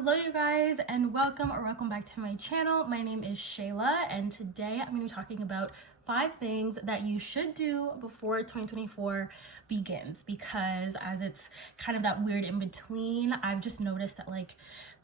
Hello you guys, and welcome back to my channel. My name is Shayla, and today I'm going to be talking about 5 things that you should do before 2024 begins, because as it's kind of that weird in between, I've just noticed that like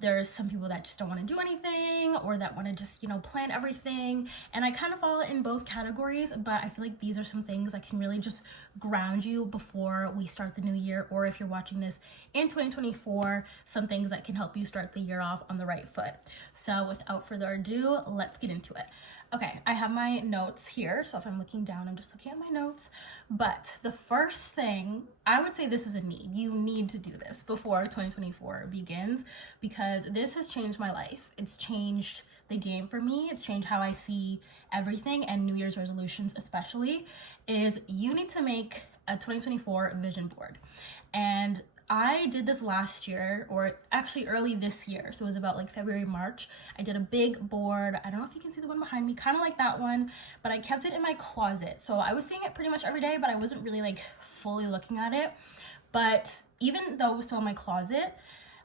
there's some people that just don't want to do anything or that want to just, plan everything, and I kind of fall in both categories, but I feel like these are some things that can really just ground you before we start the new year, or if you're watching this in 2024, some things that can help you start the year off on the right foot. So without further ado, let's get into it. Okay, I have my notes here, so if I'm looking down, I'm just looking at my notes. But the first thing, I would say this is a need. You need to do this before 2024 begins, because this has changed my life. It's changed the game for me. It's changed how I see everything, and New Year's resolutions especially, is you need to make a 2024 vision board. And I did this last year, or actually early this year, so it was about like February, March. I did a big board. I don't know if you can see the one behind me, kind of like that one, but I kept it in my closet. So I was seeing it pretty much every day, but I wasn't really like fully looking at it. But even though it was still in my closet,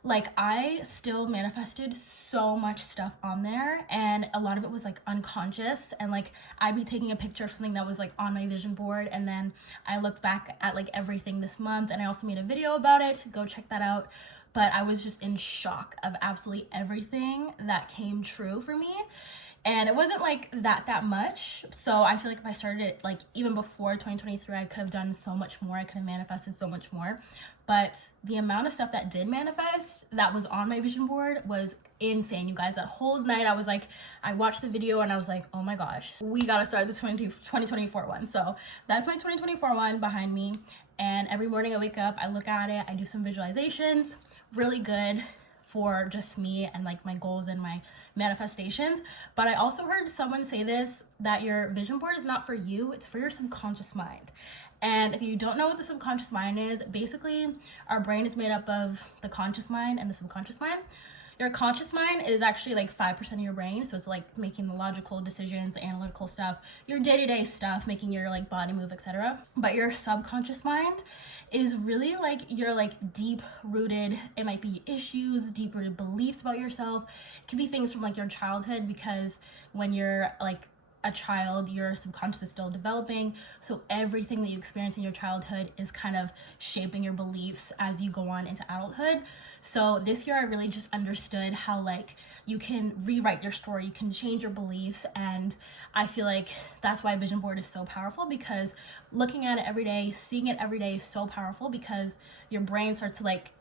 like I still manifested so much stuff on there, and a lot of it was like unconscious, and like I'd be taking a picture of something that was like on my vision board, and then I looked back at like everything this month, and I also made a video about it. Go check that out. But I was just in shock of absolutely everything that came true for me. And it wasn't like that much. So I feel like if I started it like even before 2023, I could have done so much more. I could have manifested so much more. But the amount of stuff that did manifest that was on my vision board was insane, you guys. That whole night I was like, I watched the video and I was like, oh my gosh, we gotta start the 2024 one. So that's my 2024 one behind me. And every morning I wake up, I look at it, I do some visualizations, really good for just me and like my goals and my manifestations. But I also heard someone say this, that your vision board is not for you, it's for your subconscious mind. And if you don't know what the subconscious mind is, basically our brain is made up of the conscious mind and the subconscious mind. Your conscious mind is actually like 5% of your brain, so it's like making the logical decisions, the analytical stuff, your day-to-day stuff, making your like body move, etc. But your subconscious mind is really like your like deep rooted, it might be issues, deep rooted beliefs about yourself. It could be things from like your childhood, because when you're like a child, your subconscious is still developing, so everything that you experience in your childhood is kind of shaping your beliefs as you go on into adulthood. So this year I really just understood how like you can rewrite your story, you can change your beliefs, and I feel like that's why vision board is so powerful, because looking at it every day, seeing it every day is so powerful, because your brain starts to like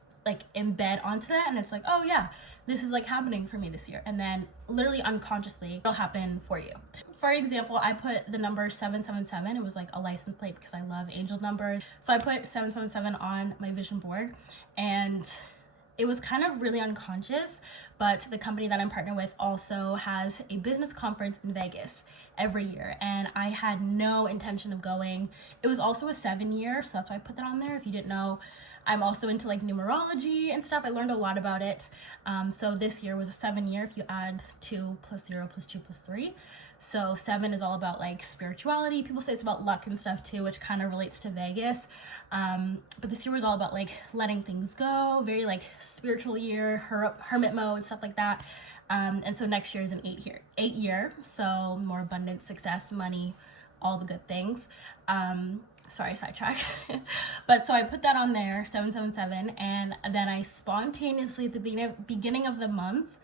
embed onto that, and it's like, oh yeah, this is like happening for me this year, and then literally unconsciously it'll happen for you. For example, I put the number 777. It was like a license plate because I love angel numbers, so I put 777 on my vision board, and it was kind of really unconscious, but the company that I'm partnered with also has a business conference in Vegas every year, and I had no intention of going. It was also a 7-year, so that's why I put that on there. If you didn't know, I'm also into like numerology and stuff. I learned a lot about it. So this year was a 7-year if you add 2 plus 0 plus 2 plus 3. So 7 is all about like spirituality. People say it's about luck and stuff too, which kind of relates to Vegas. But this year was all about like letting things go, very like spiritual year, hermit mode, stuff like that. And so next year is an 8 year. So more abundance, success, money, all the good things. Sorry, sidetracked. But so I put that on there, 777, and then I spontaneously at the beginning of the month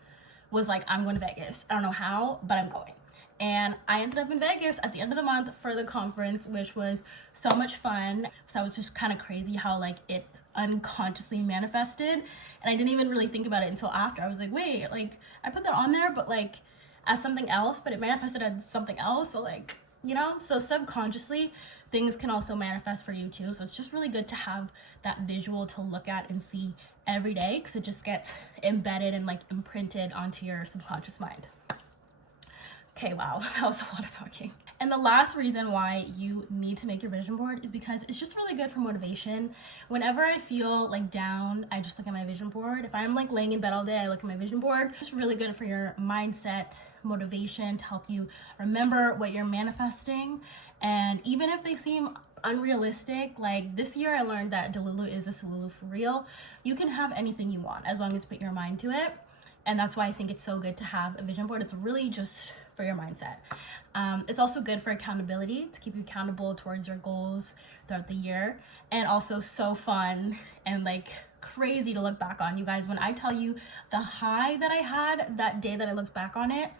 was like, I'm going to Vegas. I don't know how, but I'm going. And I ended up in Vegas at the end of the month for the conference, which was so much fun. So that was just kind of crazy how like it unconsciously manifested, and I didn't even really think about it until after. I was like, wait, like I put that on there, but like as something else, but it manifested as something else. So like, so subconsciously things can also manifest for you too. So it's just really good to have that visual to look at and see every day, because it just gets embedded and like imprinted onto your subconscious mind. Okay, wow, that was a lot of talking. And the last reason why you need to make your vision board is because it's just really good for motivation. Whenever I feel like down, I just look at my vision board. If I'm like laying in bed all day, I look at my vision board. It's really good for your mindset, motivation, to help you remember what you're manifesting. And even if they seem unrealistic, like this year I learned that Delulu is a Sululu for real. You can have anything you want as long as you put your mind to it. And that's why I think it's so good to have a vision board. It's really just for your mindset. It's also good for accountability, to keep you accountable towards your goals throughout the year, and also so fun and like crazy to look back on. You guys, when I tell you the high that I had that day that I looked back on it,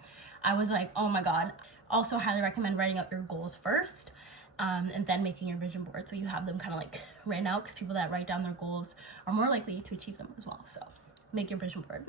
I was like, oh my God. Also highly recommend writing out your goals first, and then making your vision board, so you have them kind of like written out, because people that write down their goals are more likely to achieve them as well. So make your vision board.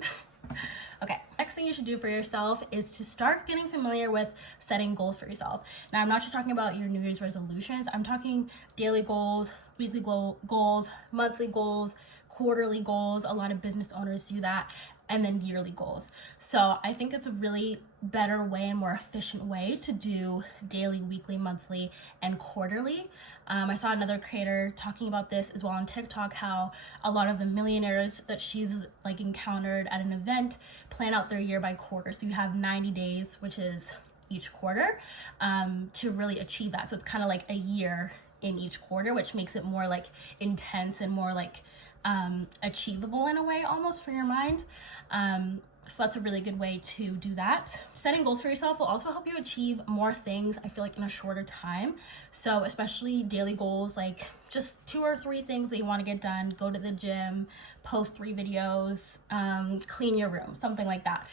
Okay, next thing you should do for yourself is to start getting familiar with setting goals for yourself. Now, I'm not just talking about your New Year's resolutions. I'm talking daily goals, weekly goals, monthly goals, quarterly goals. A lot of business owners do that, and then yearly goals. So I think it's a really better way and more efficient way to do daily, weekly, monthly, and quarterly. I saw another creator talking about this as well on TikTok, how a lot of the millionaires that she's like encountered at an event plan out their year by quarter. So you have 90 days, which is each quarter, to really achieve that. So it's kind of like a year in each quarter, which makes it more like intense and more like achievable in a way, almost, for your mind. So that's a really good way to do that. Setting goals for yourself will also help you achieve more things, I feel like, in a shorter time. So especially daily goals, like just 2 or 3 things that you want to get done: go to the gym, post 3 videos, clean your room, something like that.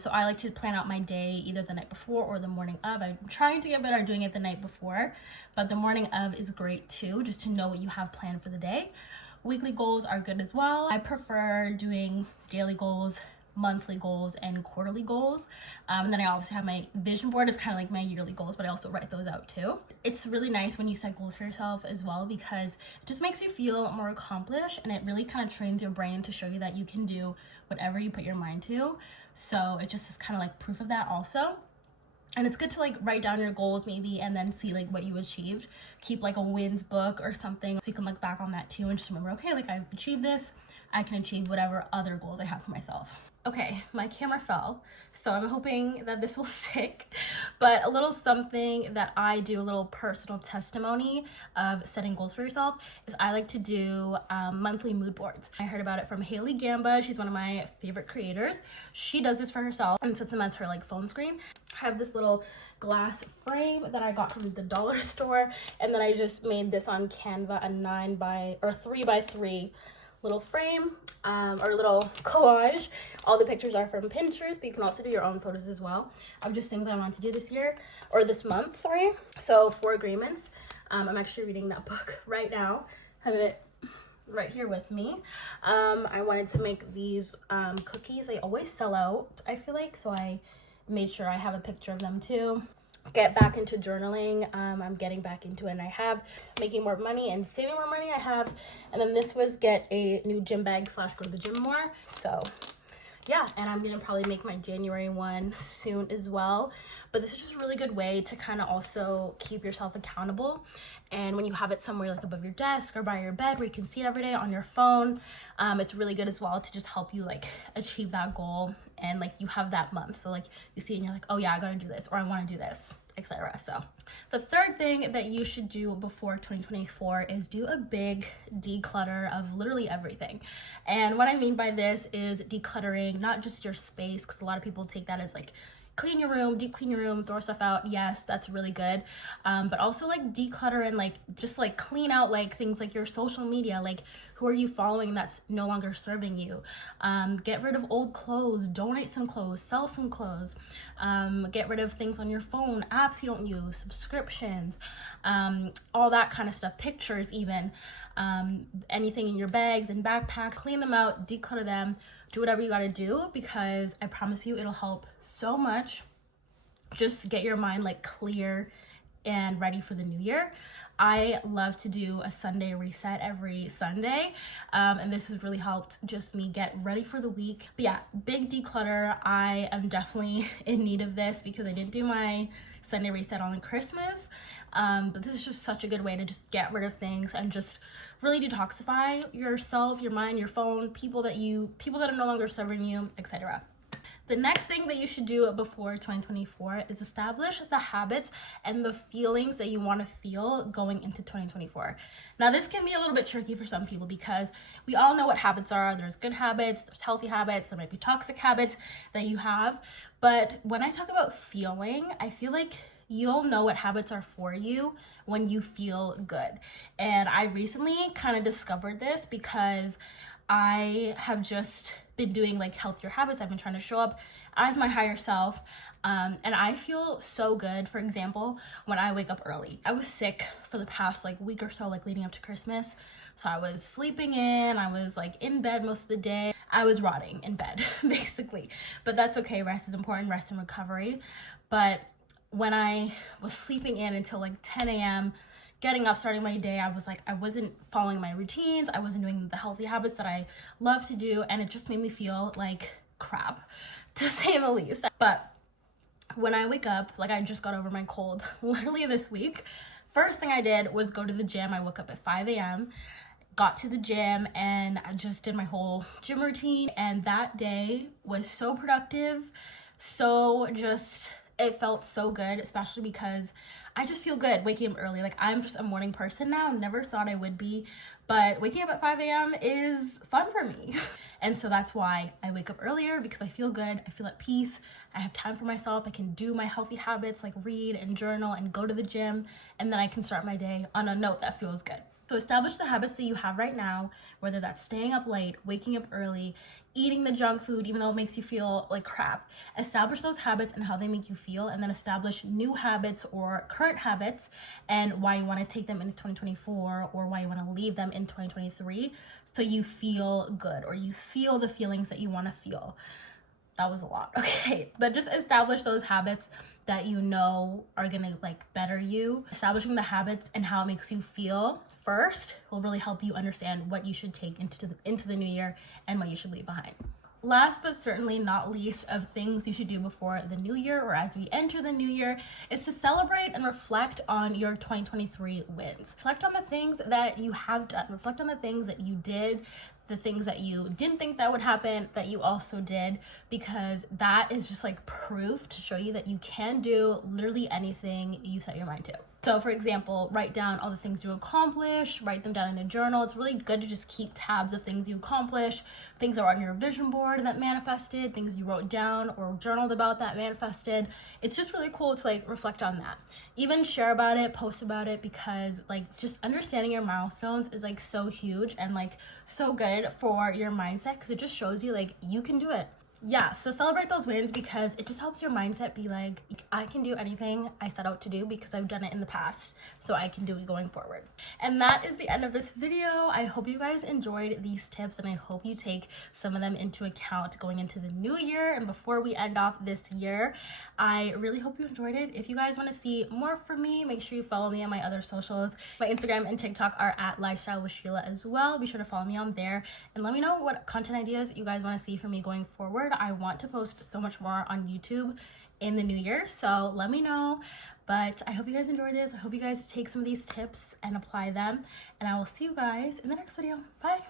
So I like to plan out my day either the night before or the morning of. I'm trying to get better at doing it the night before, but the morning of is great too, just to know what you have planned for the day. Weekly goals are good as well. I prefer doing daily goals, monthly goals, and quarterly goals. And then I obviously have my vision board is kind of like my yearly goals, but I also write those out too. It's really nice when you set goals for yourself as well, because it just makes you feel more accomplished, and it really kind of trains your brain to show you that you can do whatever you put your mind to. So it just is kind of like proof of that also. And it's good to like write down your goals maybe, and then see like what you achieved. Keep like a wins book or something, so you can look back on that too and just remember, okay, like I've achieved this, I can achieve whatever other goals I have for myself. Okay, my camera fell, so I'm hoping that this will stick, but a little something that I do, a little personal testimony of setting goals for yourself, is I like to do monthly mood boards. I heard about it from Haley Gamba. She's one of my favorite creators. She does this for herself and sets them as her like phone screen. I have this little glass frame that I got from the dollar store, and then I just made this on Canva, a 3 by 3 little frame, or little collage. All the pictures are from Pinterest, but you can also do your own photos as well of just things I want to do this year, or this month, sorry. So 4 Agreements. I'm actually reading that book right now. I have it right here with me. I wanted to make these cookies. They always sell out, I feel like, so I made sure I have a picture of them too. Get back into journaling. I'm getting back into it, and I have making more money and saving more money. I have, and then this was get a new gym bag / go to the gym more. So yeah, and I'm gonna probably make my January one soon as well. But this is just a really good way to kind of also keep yourself accountable. And when you have it somewhere like above your desk or by your bed where you can see it every day on your phone, it's really good as well to just help you like achieve that goal. And like you have that month, so like you see it and you're like, oh yeah, I gotta do this, or I want to do this, etc. So the third thing that you should do before 2024 is do a big declutter of literally everything. And what I mean by this is decluttering not just your space, because a lot of people take that as like clean your room, deep clean your room, throw stuff out. Yes, that's really good. But also like declutter and like just like clean out like things like your social media, like who are you following that's no longer serving you? Get rid of old clothes, donate some clothes, sell some clothes, get rid of things on your phone, apps you don't use, subscriptions, all that kind of stuff, pictures even, anything in your bags and backpacks, clean them out, declutter them, do whatever you gotta do, because I promise you it'll help so much. Just get your mind like clear and ready for the new year. I love to do a Sunday reset every Sunday, and this has really helped just me get ready for the week. But yeah, big declutter. I am definitely in need of this because I didn't do my Sunday reset on Christmas, but this is just such a good way to just get rid of things and just really detoxify yourself, your mind, your phone, people that are no longer serving you, etc. The next thing that you should do before 2024 is establish the habits and the feelings that you want to feel going into 2024. Now, this can be a little bit tricky for some people because we all know what habits are. There's good habits, there's healthy habits, there might be toxic habits that you have. But when I talk about feeling, I feel like you'll know what habits are for you when you feel good. And I recently kind of discovered this because I have just been doing like healthier habits. I've been trying to show up as my higher self. And I feel so good. For example, when I wake up early. I was sick for the past like week or so, like leading up to Christmas. So I was sleeping in, I was like in bed most of the day. I was rotting in bed, basically. But that's okay. Rest is important, rest and recovery. But when I was sleeping in until like 10 a.m., getting up, starting my day, I was like, I wasn't following my routines. I wasn't doing the healthy habits that I love to do. And it just made me feel like crap, to say the least. But when I wake up, like I just got over my cold literally this week. First thing I did was go to the gym. I woke up at 5 a.m., got to the gym, and I just did my whole gym routine. And that day was so productive. It felt so good, especially because I just feel good waking up early. Like I'm just a morning person now. Never thought I would be, but waking up at 5 a.m. is fun for me. And so that's why I wake up earlier, because I feel good. I feel at peace. I have time for myself. I can do my healthy habits like read and journal and go to the gym. And then I can start my day on a note that feels good. So establish the habits that you have right now, whether that's staying up late, waking up early, eating the junk food, even though it makes you feel like crap. Establish those habits and how they make you feel, and then establish new habits or current habits and why you want to take them into 2024 or why you want to leave them in 2023 so you feel good or you feel the feelings that you want to feel. That was a lot, okay? But just establish those habits that you know are gonna like better you. Establishing the habits and how it makes you feel first will really help you understand what you should take into the new year and what you should leave behind. Last but certainly not least of things you should do before the new year or as we enter the new year is to celebrate and reflect on your 2023 wins. Reflect on the things that you have done. Reflect on the things that you did, the things that you didn't think that would happen that you also did, because that is just like proof to show you that you can do literally anything you set your mind to. So for example, write down all the things you accomplished, write them down in a journal. It's really good to just keep tabs of things you accomplished, things that were on your vision board that manifested, things you wrote down or journaled about that manifested. It's just really cool to like reflect on that. Even share about it, post about it, because like just understanding your milestones is like so huge and like so good for your mindset, because it just shows you like you can do it. Yeah, so celebrate those wins because it just helps your mindset be like, I can do anything I set out to do because I've done it in the past, so I can do it going forward. And that is the end of this video. I hope you guys enjoyed these tips and I hope you take some of them into account going into the new year and before we end off this year. I really hope you enjoyed it. If you guys want to see more from me, make sure you follow me on my other socials. My Instagram and TikTok are at Lifestyle with Sheila as well. Be sure to follow me on there and let me know what content ideas you guys want to see from me going forward. I want to post so much more on YouTube in the new year, so let me know. But I hope you guys enjoyed this. I hope you guys take some of these tips and apply them, and I will see you guys in the next video. Bye.